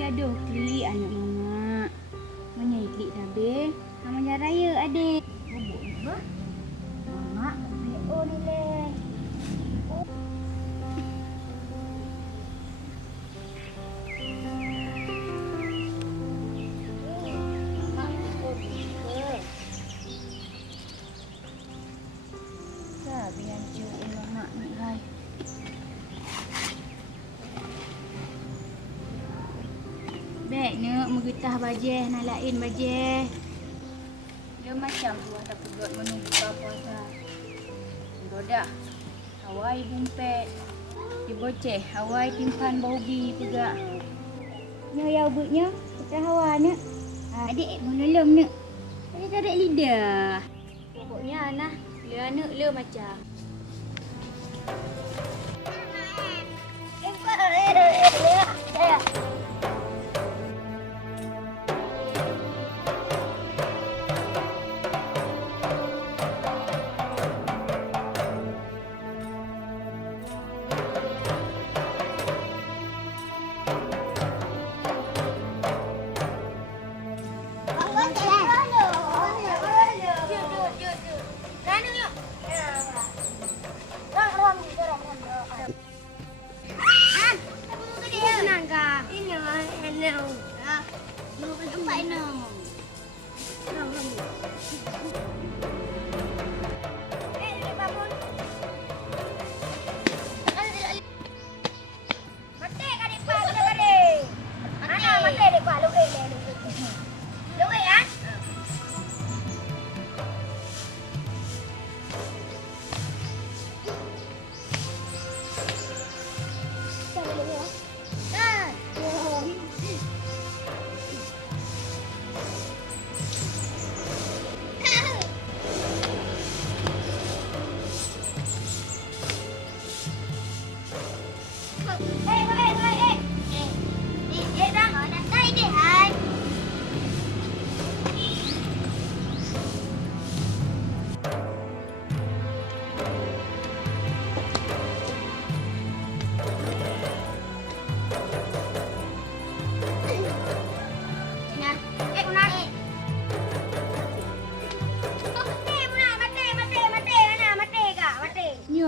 gaduh klik anak mama. Menyai klik tabe. Nama raya adik. Bubuk ni bah. Mama BO ni leh. Dengan cuy mama ni hai. Baik nak menggetah bajeh nak lain bajeh. Dia macam tu ada pegot menunggu buka puasa. Godah. Hawai bumpet. Diboceh hawai timpan baubi juga. Nya ya ubutnya kita hawa nak. Adik menolong nak. Tadi tarik lidah. Pokoknya nah dia anak le macam.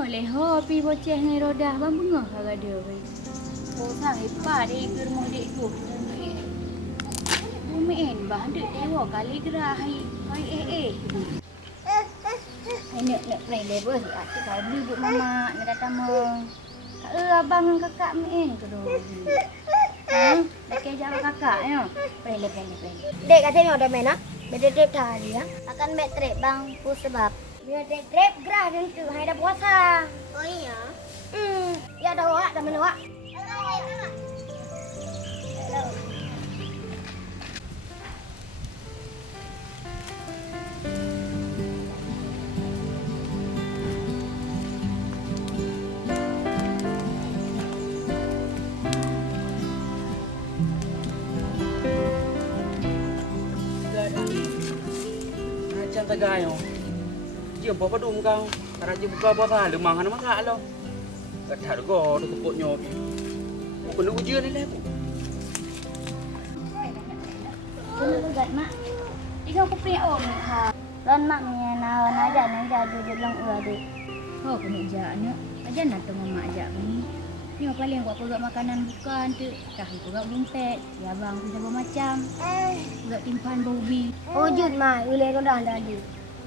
Leho pi boceh ngai rodah bang bengah kagak ada wei. Oh sang ipa dek ke rumah dek tu. Bumein bah dek dewa kali gerah hai hai. Hai nak play level ati kali duk mama nak datang mong. Abang dengan kakak main ke doh. Dah ke jawab kakak yo. Play. Dek katanya udah main ah. Beda trip tadi ya. Akan bet trip bang ku sebab dia trip gerah dan tu hai dah puasa. Oh iya. Ya dah wak dah menawak. Macam tagayo. Dia apa dum kau? Cara dia buka puasa lemang ana masak lo. Katar go tu kepok nyobi. Aku kena ujian ni lah. Kena ugat mak. Ikaw ko pre on ha. Ron mak ni na aja duduk lang ade. Oh kena ajak anak. Aja nak tu mama ajak ni. Ni apa paling buat pegat makanan bukan tu. Tahu pegat bumpet. Ya bang tu macam. Pegat timpan baubi. Oh jud mak, ule ko dah tadi.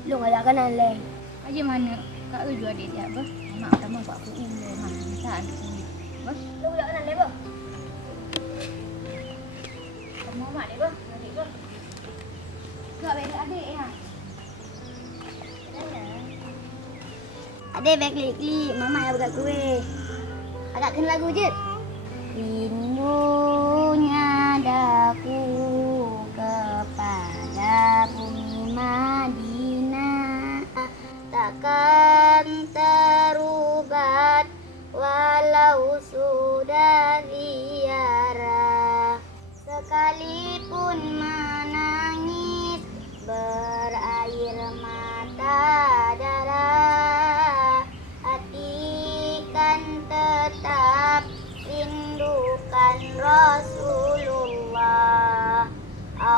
Lu ngajak kanan le. Aja mana? Kak uju adik dia bah. Mak kamu buat aku ule mah. Masak anak ni. Bah. Lu ngajak kanan le bah. Kamu mak dek bah. Adik bah. Kak baik adik ya. Adik baik klik mama yang buka kue. Agak kena lagu je. Rindunya daku kepada bumi Madinah takkan terubat walau sudah ziarah. Sekalipun menangis berair mata darah, hati kan tetap rindukan Rasulullah.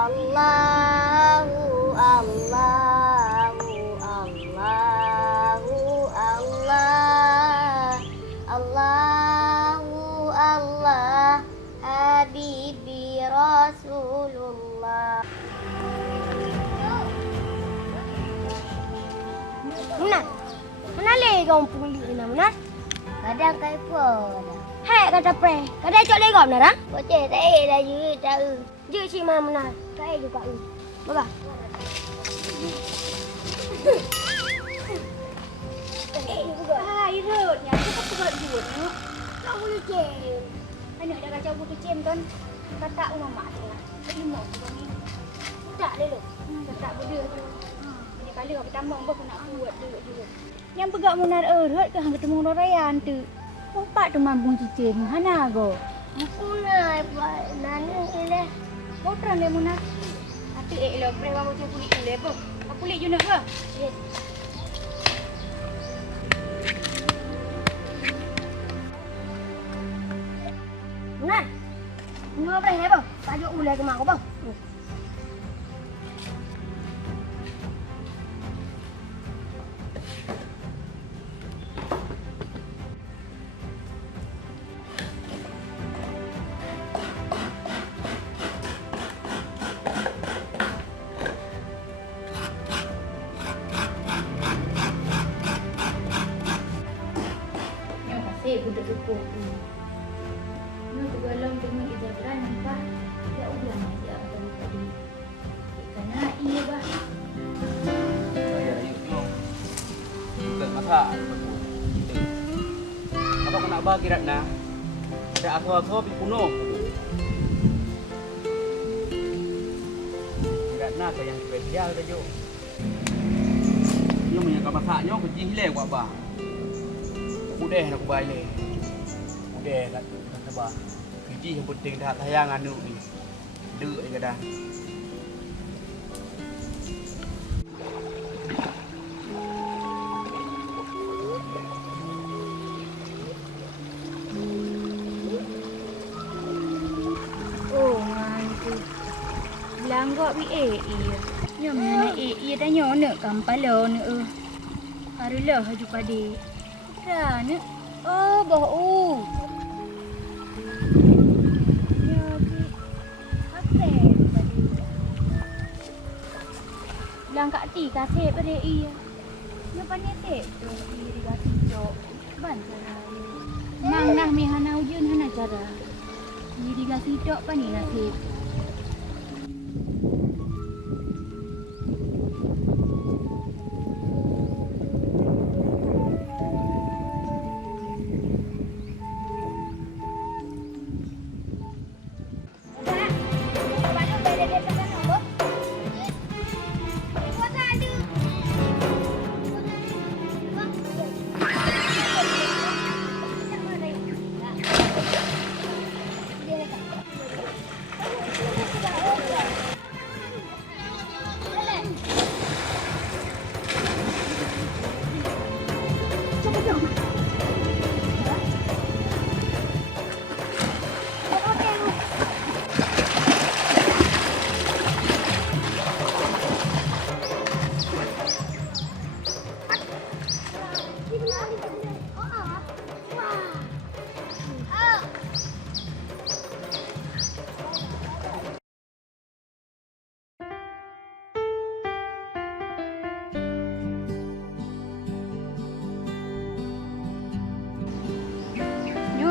Allahu Allahu Allahu Allah Allahu Allah Habibi Rasulullah. Munah, mana lagi kau pulih ni Munah? Kadang kai pun. Hai kata pre, kadang cok lagi kau benar? Bocah tak dah je tak. Je si mana Munah, tak juga. Bapa. Ah, irut. Ya, aku pegat duit. Kau boleh cem. Anak dah kacau buku cem kan. Kata mama tu. Lima bukan ni. Tak dulu. Tak benda tu. Banyak kali aku tambang apa nak buat dulu. Yang pegak munar erut ke hang ketemu orang rayan tu. Empat tu mambung cicim. Hana go. Aku nak buat nana ni dah. Botran dia munar. Atu elok prewa bocah kulit tu apa? Aku kulit je nak ke? Yes. Munah. Ni apa ni apa? Tajuk ulai ke mak kau bang? Yang kasih budak cukup. Ni juga long cuma kita beran nampak. Ya udah aja apa tadi. Karena iya bah. Saya yuk tolong. Bukan masak. Apa kau nak bagi Ratna? Ada aku pergi kuno. Ratna ke yang spesial tu jo. Nyo punya masaknya aku jihile ku abah. Udah nak ku bayar. Udah kat abah. Kerja yang penting dah sayang anu ni. Dek je dah. Oh, ngantu. Langgok bi iya. Nyo mana iya dah nyo nak kampalo ni Harilah haju padi. Dah ni. Oh, boh. Nyo bi. Apa padi? Lang kat ti kasih pada iya. Nyo panetek tu diri gati jok. Ban cara. Mang nah mi hana ujun hana cara. Diri gati jok pani nasib.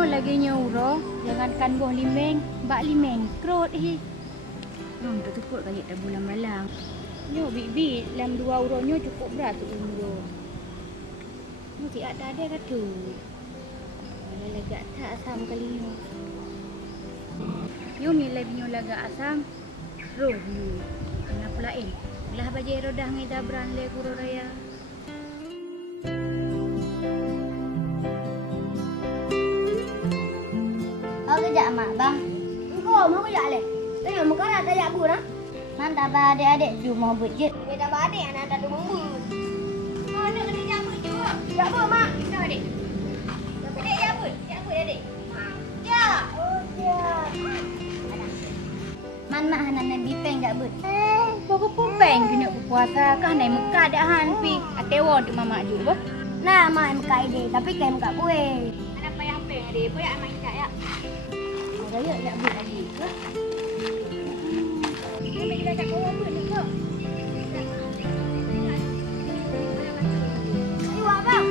Lagi nyauro, jangankan boh limeng, bak limeng, krot Rom tu tukut kaya dah bulan malang. Nyo bibi, dalam 2 euro nyo cukup berat tu euro. Nyo tidak ada kata. Kalau lagak tak asam kali nyo. Nyo nilai nyo lagak asam, roh nyo. Kenapa lain? Lah bajai rodah ngida beran le kuro raya. Kau kerja mak bang. Engkau mau kerja le? Tengok muka nak kerja bu nah. Mantap adik-adik ju mau budget. Beda adik anak tak ada membut. Oh, nak kena jambut juga. Jabut mak. Nak adik. Adik jambut adik. Ya. Oh ya. Mana mak hanan bipeng gak bet. Pokok pupeng kena berpuasa kah naik Mekah dak han pi. Atewa untuk mama juga. Nah, mak em kai dia tapi kai em kat kue. Ada yang peng dia, boleh amak ikat ya. Raya nak bet lagi ke? Ni kita cak kau bet ni ke? Ayo abang.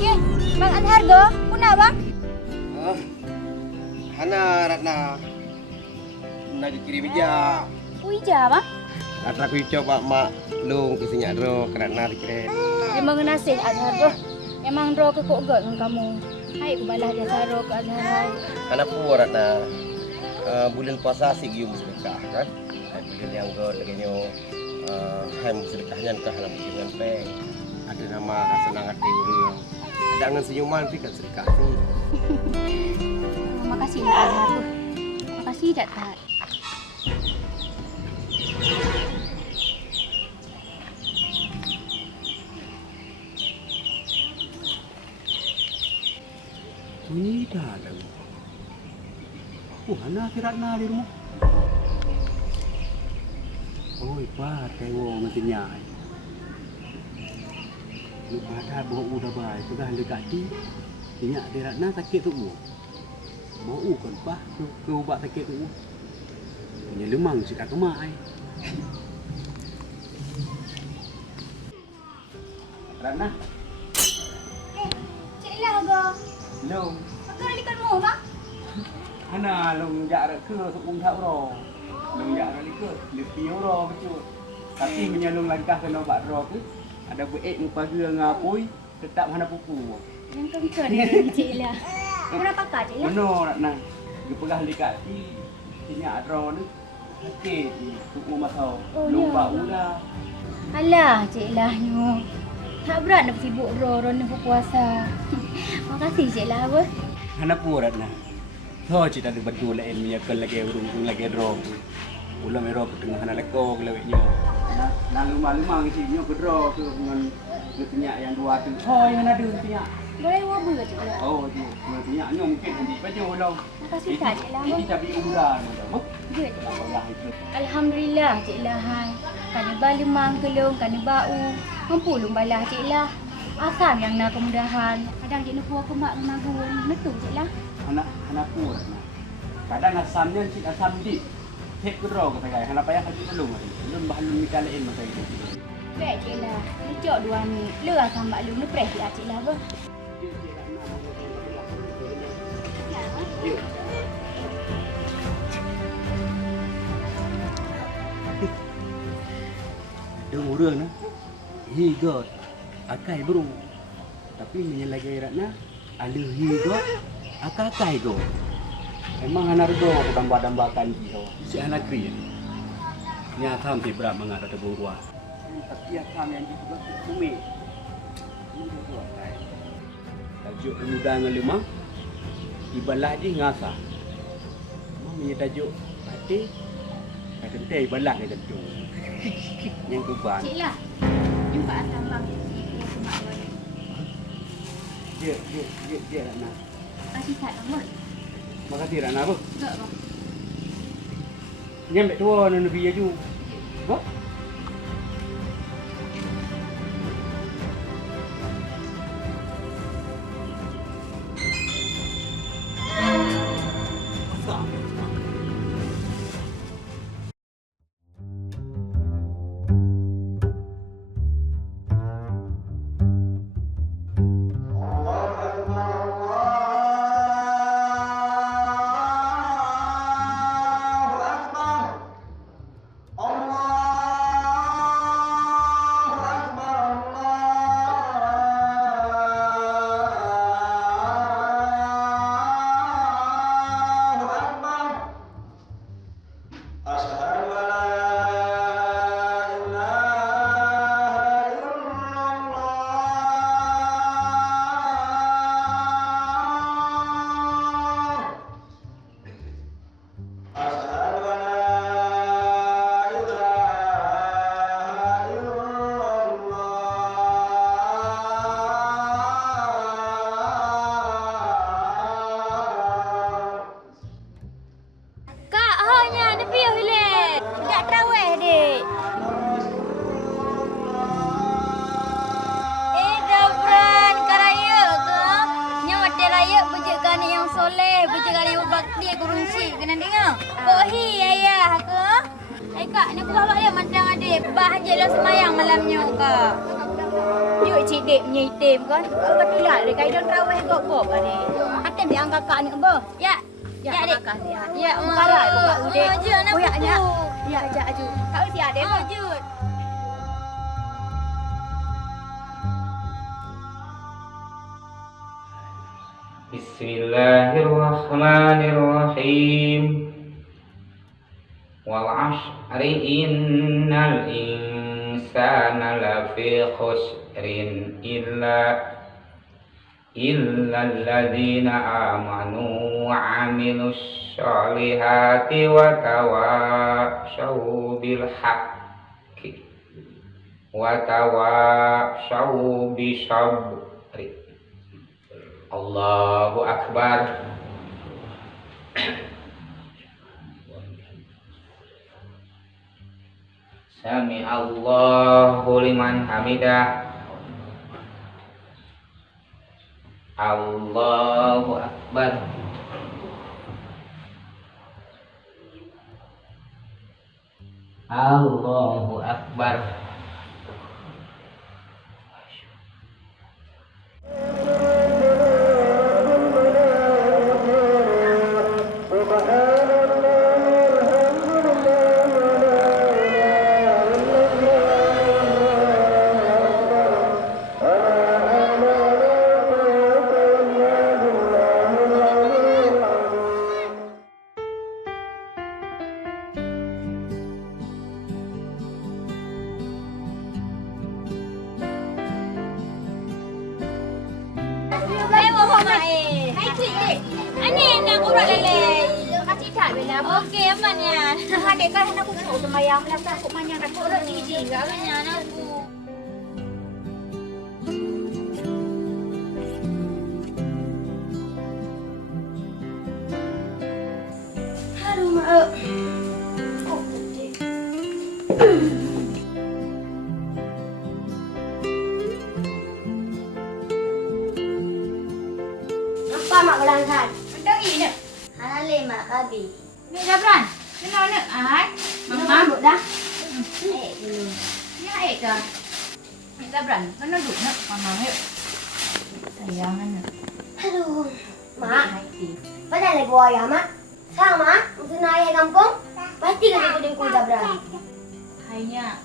Ye, Bang Azhargo, puna bang? Hana Ratna. Nak kirim ija. Uija bang? Ratna ku coba mak lung ke sinyak ro kerana dikirim. Memang nasib Azhargo. Memang ro ke kok gak dengan kamu. Hai ku balas jasa ro ke Azhar. Karena puas Ratna bulan puasa si gium sedekah kan. Bulan yang go dengannya hem sedekahnya ke dalam dengan peng. Ada nama senang hati urang. Ada dengan senyuman pi kan sedekah tu. Terima kasih nak Azhar tu. Terima kasih dak tak. Ini dah dah. Hana si Ratna di rumah. Oi, pa, tewo mestinya. Lu pada bau udah baik, sudah dekat ti. Sinyak di Ratna sakit tu. Bau kan pa, ke ubat sakit tu. Punya lemang sikak kemak ai. Ratna, Cik lah go. lung. Kau nak dekat rumah bang? Hana lung jak ke sukung tak ro. Lung jak ke lebih ro betul. Tapi menyalung langkah kena bak ro ke. Ada buik muka dia ngapui tetap hana pupu. Yang kau ni Cik lah. Kau nak pakai Cik lah? Mana Ratna? Dia pegah dekat ti sinyak ro ni. Sakit ni sukung masau. Oh, Lomba ya. udah. Alah Cik lah nyu. Tak berat nak sibuk ro ni berpuasa. Makasih Cik lah apa? Hana pu Ratna. Tho cita ada betul lain punya ke lagi urung lagi ro. Ulam ro ke tengah hana leko ke leweknya. Nah lumah-lumah ngi nyo ke ro ke dengan sinyak yang dua tu. Hoi hana ada sinyak. Boleh wabu Cik lah. Oh tu. Sinyak nyo mungkin nanti baju lo. Makasih tak Cik lah apa? Ini tapi umrah mo. Ya Cik lah. Allah itu. Alhamdulillah Cik lah hai. Kana balemang kelong, kana bau. Mampu lum balah Cik lah. Asam yang nak kemudahan. Kadang Cik lupa aku mak menagun. Betul Cik lah. Hana pu Ratna. Kadang asamnya cik asam di. Tek ke ro kata gaya. Hana payah haji belum. Belum bahalun mikalain masa itu. Baik Cik lah. Lecok dua ni. Le asam mak lu ni press lah Cik lah apa? Ya. Dong urang na. He got akai bro. Tapi menyelagi Ratna ada he got akai go. Emang anak rego aku tambah-tambahkan dia. Si anak kri. Ni atam ti berat mengat ada burua. Tapi atam yang di juga kume. Ini tu akai. Tajuk muda dengan lemah. Ibalah di ngasa. Mau punya tajuk hati. Kata teh ibalah ni tajuk. Yang kuban. Cik lah. Jumpa asam bang. Aku mak lu ni. Dia Ratna. Kasih tak lama. Makasih Ratna apa? Tak bang. Nyampe tua nan lebih aju. Apa? soleh, berjalan berbakti kurungsi kena dengar. Kohi ayah ke? Ai kak, ni aku bawa dia mandang adik. Bahagialah semayang malamnya kak. Yuk cik dek punya item kan. Betul lah, dia kaidan terawih gop-gop adik. Atem dia angkat kakak ni apa? Ya. Ya adik. Ya, Kalah buka udek. Koyaknya. Ya, aju. Tak usi adik. Ajut. Bismillahirrahmanirrahim. Wal 'ashri innal insana lafi khusrin illa alladzina amanu wa 'amilus sholihati wa tawashaw bil haqqi wa tawashaw bis sabri. Allahu Akbar. Sami Allahu liman hamidah. Allahu Akbar. Allahu Akbar. Okey, amannya. Adik kan aku suruh semayang lah. Aku manyang aku orang jijik enggak kan aku. Aduh, mak. Apa mak berangkat? Mentang ini. Halale mak kabi. Ni dah beran. Kenal nak ai? Mama duduk dah. Ni ai dah. Ni dah beran. Kena duduk nak mama yuk. Sayangan nak. Aduh, mak. Padahal lagi ayah mak. Sekarang mak, untuk nak ayah kampung, pasti kena kuding ku dah berani. Hanya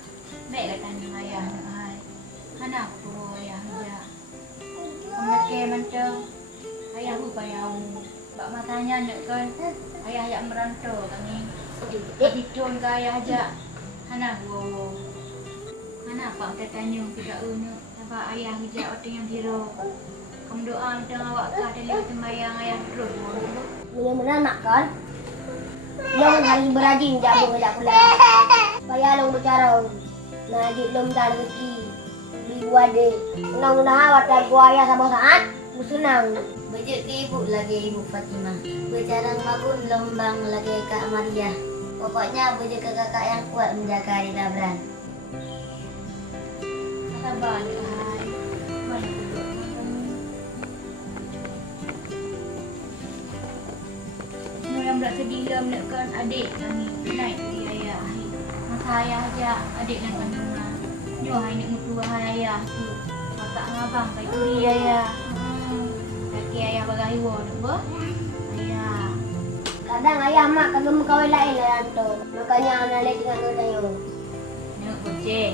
baik kat tanya ayah nak ai. Hana aku ayah aja. Kamu ke mentang. Ayah aku payah. Bak matanya nak kan. Ayah ajak merantau kami. Hitun ke ayah ajak. Hana wo. Hana pak kita tanya tidak una. Sebab ayah ajak orang yang hero. Kamu doa tentang awak kah dalam sembahyang ayah terus. Benar-benar nak kan? Long harus berajin jamu ngajak pulang. Payah long bercara. Najib long tak rezeki. Beli buah dek. Mudah-mudahan watak gua ayah sama saat. Senang. Bejuk ke ibu lagi Ibu Fatimah. Berjarang magun lombang lagi Kak Maria. Pokoknya bejuk ke kakak yang kuat menjaga di Dabran. Sabar dek hai. Mana duduk. Yang berat sedih dia menekan adik kami naik di ayah. Masa ayah ajak adik dan kandungan. Yo hai nak mutu ayah tu. Kakak ngabang kai turi ayah. Laki ayah bagai wo nak ba? Ayah. Kadang ayah mak kagak mengkawin lain lah tu. Makanya anak lagi dengan tu tanya. Nak boceh.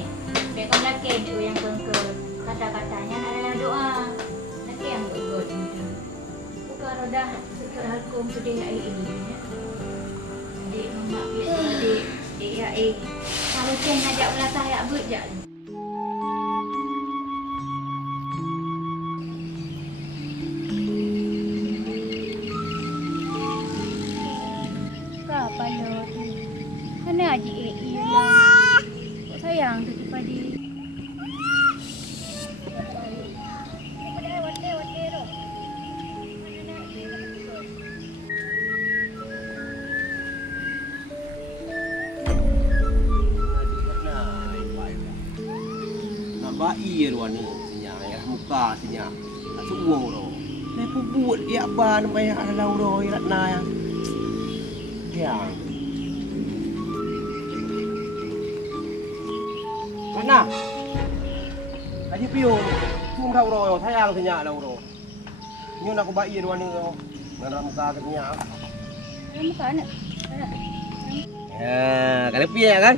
Dek kau laki tu yang bengkel. Kata-katanya adalah doa. Laki yang bergot macam. Bukan roda sekat hukum sedih air ini. Adik mak pilih adik. Adik ya Kalau ceng ajak ulah saya berjak. Kapan lo? Mana adik hilang? Kok sayang tu kepada dia? Nampak iya ruan ni senyap, ayah muka senyap. Tak semua orang. Lepo buat ya ban maya ada lauro iratna ya. Ya. Mana? Aji piu, kum lauro sayang senya lauro. Nyo nak bayi dua ni yo. Ngan muka katanya. Muka anak. Ya, kalau piye kan?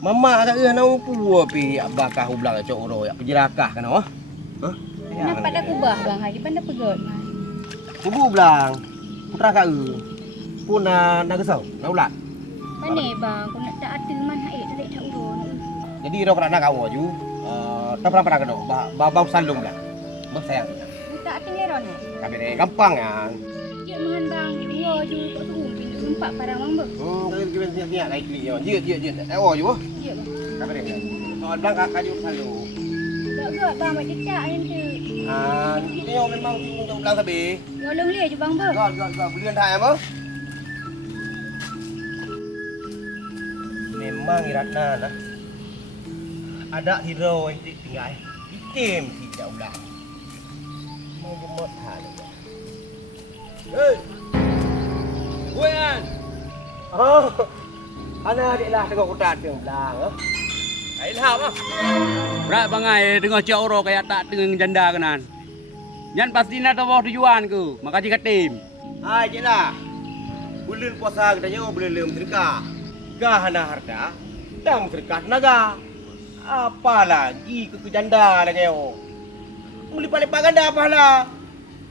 Mama tak kena nau puo pi abakah ublang cok ro ya penjerakah kan oh. Hah? Kenapa dah kubah bang Haji pandai pegot mas. Kubu ublang. Putra ka pun na kesau, na ulat. Mana bang, aku nak tak ada man haik tak tak urun. Jadi ro kerana kau ju tak pernah kena bau salung lah. Bang sayang. Tak ada ngeron ni. Tapi gampang ya. Dia mahan bang, dua je kat tu pintu tempat parang bang ber. Kalau kita siap-siap naik klik yo. Je. Oh ju. Ya bang. Tapi soal bang kakak ju salung. Tak bang mak cecak yang tu. Ini yo memang tinggal ublang sabi. Golong dia je bang ber. Gol belian thai apa? Memang Iratna nah. Ada hero yang tinggal. Item tidak ulang. Mau jemot hal. Hei. Kuan. Oh. Ana adiklah tengok kutat teng belang ah. Ai lah apa? Berat bangai dengar cak oro kayak tak dengan janda kanan. Nyan pasti nak tahu tujuan ke. Maka jika tim. Hai jelah. Bulan puasa katanya bulan lem sedekah. Gahana harta dan sedekah tenaga. Apalagi ke janda lagi yo. Melipat-lipat ganda apalah.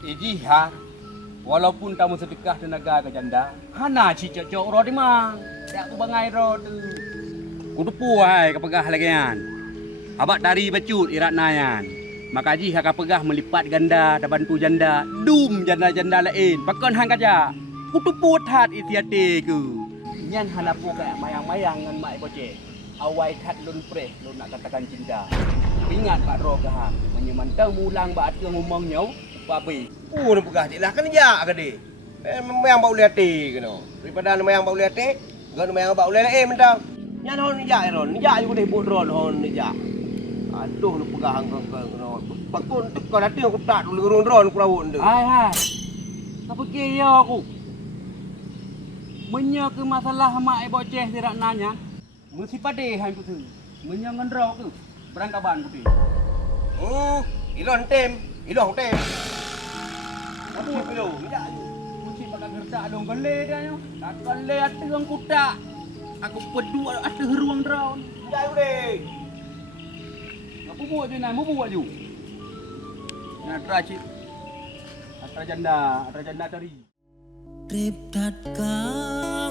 Jihar. Walaupun kamu sedekah tenaga ke janda, hana cicak cak oro di mang. Tak bangai ro tu. Kudu puai kepegah lagian. Abak tari bacut Iratna yan. Maka ji hak pegah melipat ganda dan bantu janda. Dum janda-janda lain. Pakon hang kaja. Kudu putat itiate ke. Nyan hana pu kayak mayang-mayang ngan mak boceh. Awai kat lun preh lun nak katakan cinta. Ingat Pak Ro kah. Menyemantang mulang ba atu ngomong nyau. Babi. Nak pegah jelah kan ja ke de. Mayang bau liate keno. Daripada mayang bau liate, gan mayang bau liate mentang. Nyan hon ja ron. Ja ju deh bot ron hon ja. Aduh lu pegah hang keno. Pakun tek kau datang aku tak dulu ron ku rawon tu. Hai. Apa ke ya aku? Menya ke masalah mak boceh tidak nanya. Mesti pade hang ku tu. Menya ngendrau ke. Berangkaban ku tu. Ilon tem. Apa pelo? Ja ju. Mesti pakai gerdak dong gele dia nyo. Tak gele atuang kuda. Aku pedua ada ruang draw. Ja ju deh. Apa buat je nak? Mau buat je. Nak try cik. Atra janda cari. Trip tatka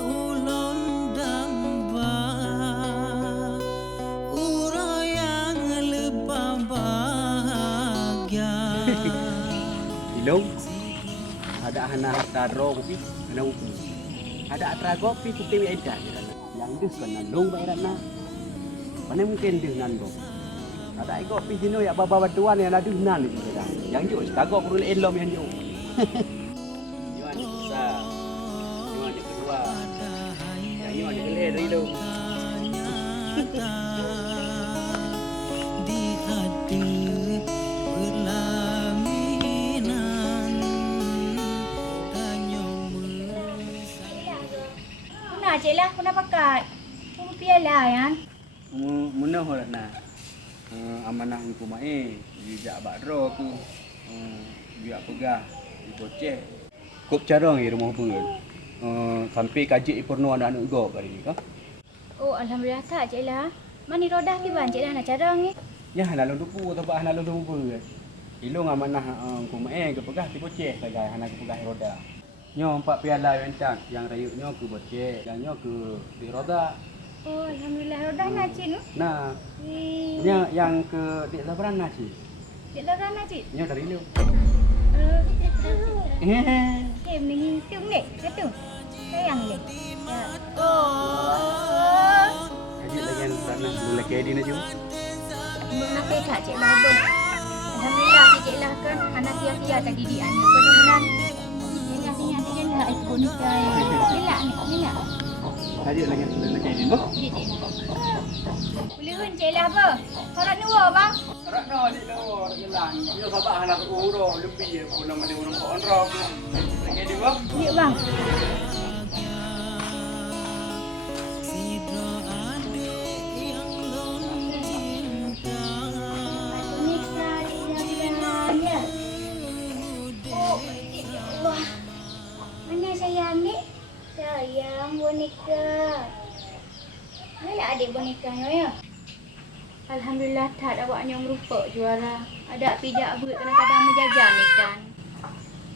ulon damba urayang lebah bahagia. Ilong. Ada hana taro kopi, hana upu. Ada atrago kopi kutewi edan. Yang dus kan nandong Iratna. Mana mungkin dia nandong. Ada ego pi sino ya baba batuan yang ada nan di sana. Yang jo kagok perlu elom yang jo. Yuan besar. Yuan kedua. Yang yuan gele dari tu. Di hati berlaminan tanyong Kuna cik lah, kuna pakat. Kuna piala yan. Munah Iratna. Amanah ku mai dijak bakro ku. Biak pegah di boceh. Kop carang di rumah pun. Sampai kaji purno anak-anak go kali ni kah? Oh alhamdulillah tak cik lah. Mani rodah ki ban cik lah nak carang ni. Ya hana lu dupu tempat hana lu dupu. Ilung amanah ku mai ke pegah di boceh saja hana ke pegah roda. Nyo 4 piala yang rayuknya ke boceh, yang nyo ke di roda. Oh alhamdulillah rodah nak cik nu. Nah, yang ke di labaran nasi. Cik lah kan nak cik. Nyo dari lu. Game ni hitung dek, kata. Sayang dek. Oh. Kaji lagi sana mulai ke di nasi. Nak tak cik lah ber. Alhamdulillah cik lah kan anak dia tadi di anu kedudukan. Dia tinggal dia nak ikut saya. Elak ni nak. Kaji lagi ke di tu. Boleh hun cik lah apa? Harap nuwa bang. Rak no di lu jalan. Dia kata anak urang lebih ya pun nama dia orang orang. Lagi di bang. Ya bang. Sidro adik yang lon cinta. Oh, ya Allah. Mana sayang ni? Sayang boneka. Mana adik bonekanya ya? Alhamdulillah tak awaknya merupa juara. Ada pijak buat kadang-kadang menjajan ikan.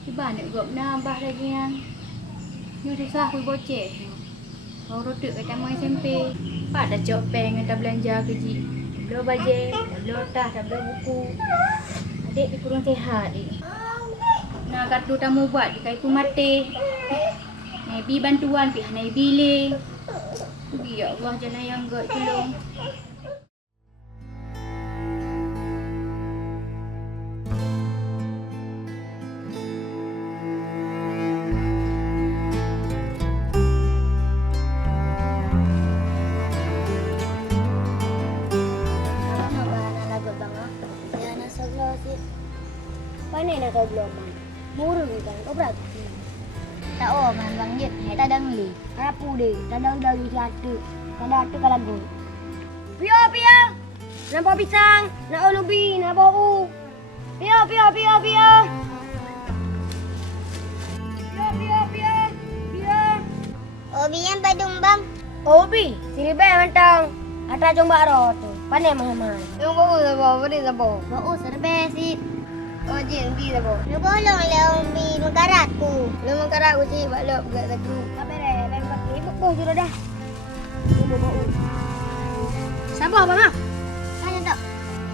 Cuba nak gop nambah lagi yang. Ni susah kui boceh. Kau rotuk kat taman SMP. Pak dah cok peng dengan belanja kerja. Belum bajet, belum tas, belum buku. Adik dia kurang sihat ni. Nak kartu tamu buat di kai pun mati. Nabi bantuan pihak Nabi le. Ya Allah jangan yang gak tolong. Panen nak kau belum? Murung kan, kau berapa? Tak oh, man bang Jit, hai tadang li. Rapu deh, kadang dari satu, kadang tu kalau go. Pio, pio. Nampak pisang, nak ulubi, nak bau. Pio, pio, pio, pio. Pio, pio, pio, pio. Obi yang badung bang. Obi, sini be mentang. Ata coba ro tu. Panen mahal. Yang bau sabo, beri sabo. Bau serbe sih. Oh, Jin, bi sabo. Lu bolong le umbi mengkaratku. Lu mengkara aku sih, buat lo buat lagu. Kabar rem pakai ibu pun sudah dah. Ibu bau. Sabar bang ah. Tanya tak.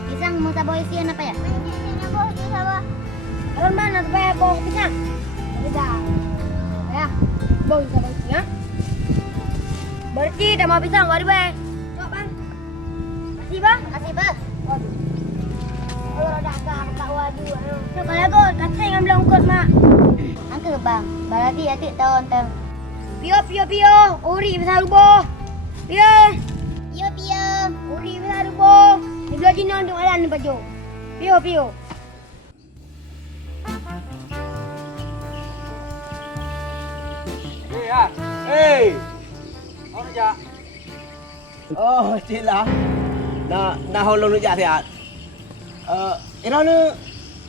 Pisang mau sabo isian apa ya? Isian bos sabo. Kalau mana tu bayar bos pisang? Dah. Ya. Bos sabo ya. Berarti dah mau pisang kau di bayar. Cok bang. Makasih bang. Makasih bang. Waduh. Kalau dah tak waduh. Kalau aku kata yang belum kot mak. Angka bang. Berarti atik tahun tang. Pio pio pio. Uri besar rubo. Pio. Pio pio. Uri besar rubo. Ni belah Cina untuk alam ni baju. Pio pio. Hey. Orang ja. Oh, cik lah. Nak holong nak jadi ah. Ira ni,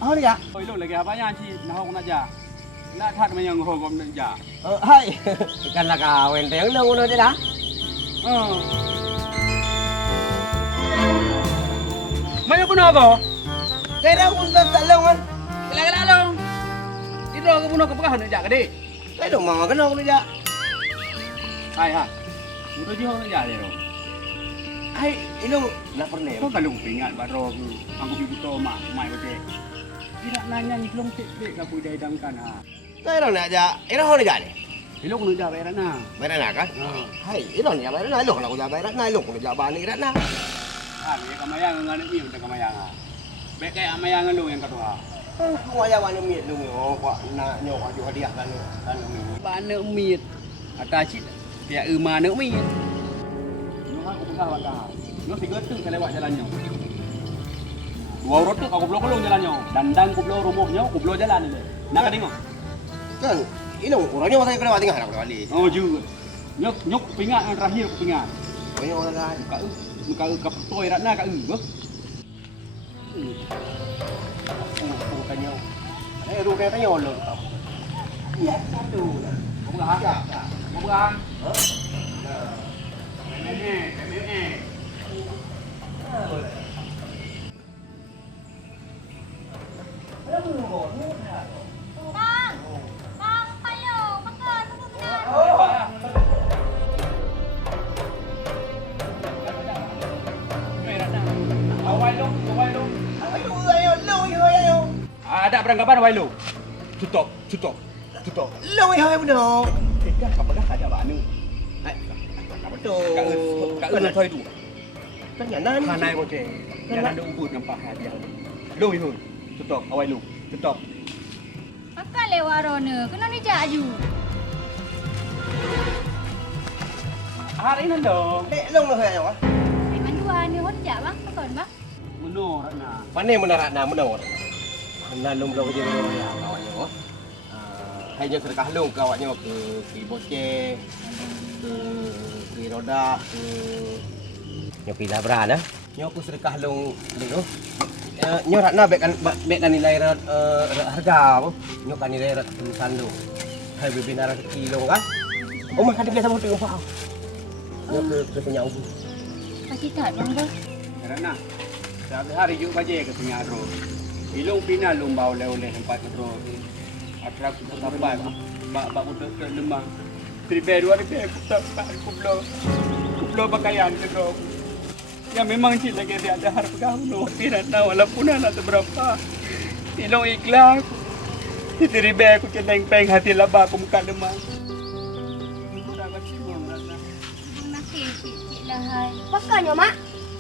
apa ni ya? Oi lo lagi apa yang ci nak nak ja. Nak that yang ho gom nak ja. Hai, ikan lah kawen teng nang ngono je lah. Mana pun aku. Kira pun tak long kan. Kala long. Itu aku pun aku pegang nak ja ke dik. Kaya dong mama kena aku ja. Hai ha. Udah je nak ja dia. Hai, ilo nak pernah. Kau kalau ingat baru aku bibi tu mai baca. Tidak nanya ni belum tik aku dah idamkan ha. Kaya dong nak ja. Ira ho nak ja ni. Ilo kena ja bayar na. Bayar nak kan? Hai, ilo ni bayar nak. Ilo kalau aku ja bayar nak. Ilo kalau ja bayar ni nak. Ah, ni kamayang ngane ni macam kamayang ah. Baik kayak kamayang lu yang kedua. Kau aja warna miet lu ni. Oh, kau nak nyok aku hadiah kan ni. Bana miet. Ata cit. Dia mana miet. Nyok aku pegang bakal. Nyok tiga tu saya lewat jalannya. Dua rotok aku belok jalannya. Dandang aku belok rumahnya, aku belok jalan ni. Nak tengok. Kan, ini orangnya masa kena lewat tengah nak balik. Oh juga. Nyok pingat yang terakhir aku pingat. Oh, ini orang kan. Muka kaptoy ratna ka ba? Oh, kanyo. Ru kaya kanyo lo. Ya, tu. Bukan ha? Bukan. Ini. Ada peranggapan Wailo. Tutup. Lo yang hai benar. Dah apa dah ada banu. Apa betul? Kak nak thôi tu. Kan nyana ni. Kanai boce. Jangan ada ubud nampak hadiah. Lo itu. Tutup Wailo. Tutup. Akan lewat rona. Kena ni jak ju. Hari ini dong. Dek long lo hai apa? Ai manduan ni hon jak bang. Takon bang. Menurut na. Pandai menarak na menor. Nalung belum je belum ya awaknya. Hanya sedekah long ke awaknya ke boceh, ke roda, ke nyopi labra nah. Nyo aku sedekah long dulu. Nyo ratna bekkan nilai harga apa? Nyo kan nilai tulisan long. Hai bebinar kilo kan? Oh mah kadang sama tengok apa? Nyo ke punya ubu. Pasti tak bang dah. Kerana setiap hari juga baje ke tengah ro. Ilung pina lung bau oleh tempat ro. Atrak tu sampai bak udah ke lemah. Ribe 2 ribe tak kublo pakaian ke ro. Ya memang cik lagi ada harap gaul. Tidak tahu walaupun anak seberapa. Ilung ikhlas. Itu ribe aku celeng-peng hati labah aku muka lemah. Nanti cik dah hai. Pakannya, Mak?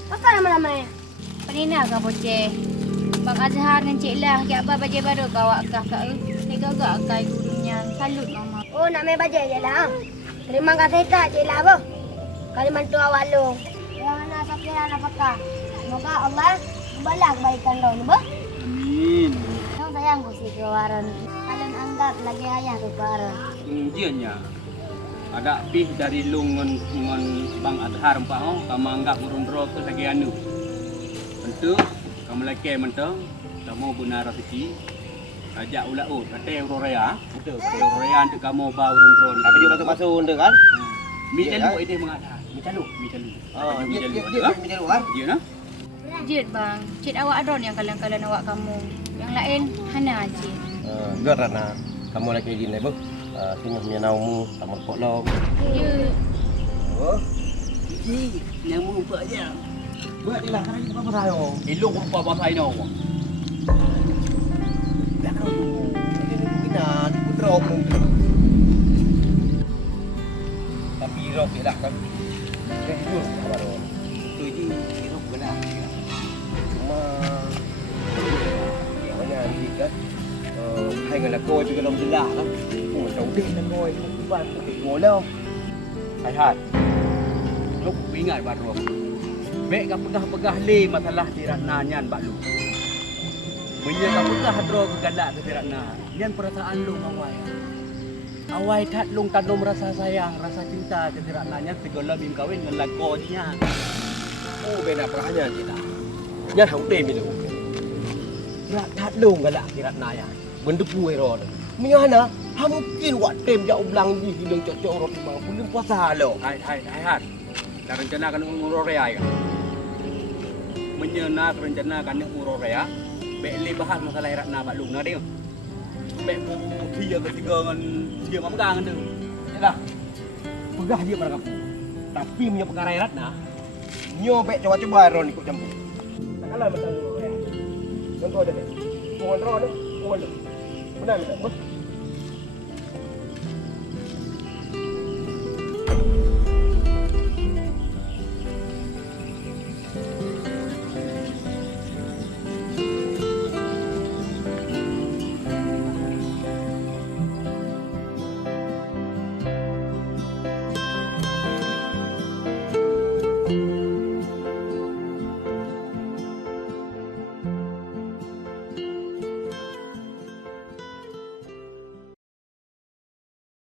Pakan lama-lamanya. Penina kau boceh. Bang Azhar dengan Cik Lah, Cik Abah bajai baru kau akah kau. Tega-gak kai gurunya. Salut mama. Oh, nak main bajai je lah. Terima kasih tak, Cik Lah apa? Kali mantu awak long. Yang anak sakit anak pakar. Semoga Allah membalas kebaikan lo ni, bah. Amin. Yang sayang ku si kewaran. Kalian anggap lagi ayah ke kewaran. Jiannya ada pih dari lung ngon Bang Azhar empat kamu anggap merundro ke lagi anu. Tentu kamu laki mentang kamu benar rezeki. Ajak ulaut kata Aurora. Betul. Aurora untuk kamu bawa merundro. Tapi juga masuk unda kan? Mi calu ini mengadah. Mi calu. Oh, dia minyak luar. Dia nah. Jid bang. Cik awak adon yang kalian awak kamu. Yang lain hana je. Gak Ratna, kamu lagi di ni bu. Tengok punya naumu, kamu kok lo. Ya. Oh, Ji, nama buat je. buat dia lah. Karena kita apa sayo? Ilung apa bahasa ini awak. Dah kau tu. Ini kena putra pun. Tapi roh dia dah kan. Kejut apa roh? Tu ji, ilung benar. Cuma yang mana nanti kan? Hai người là coi bây giờ lòng dân lạ lắm. Ủa cháu đi là coi, không có bạn không thể ngồi đâu. Hai. Lúc quý ngài bà ruột. Mek ka pegah-pegah le masalah si Ratna nyan Pak Lu. Punya ka pegah dro ke galak ke si Ratna. Nyan perasaan lu awai. Awai tak lung tanum rasa sayang, rasa cinta ke si Ratna nyan segala bim kawin dengan lakonya. Oh, beda perahnya kita. Nyan không tìm gì được. Thật luôn cái lạ thì Ratna ya. Benda puai roh. Miana, mungkin wak tem jauh belang di hilang cocok roh di bawah belum puasa lo. Hai. Dah rencanakan umur raya kan? Menyenak rencanakan umur raya. Bek le bahas masalah Ratna Pak Lu na dia. Bek ku dia ketiga dengan dia mamgang tu. Yalah. Pegah dia pada kamu. Tapi punya perkara Ratna, nyo bek coba-coba roh ikut campur. Tak kalah macam umur raya. Contoh aja deh. Umur roh ni, umur lu. Benar tak?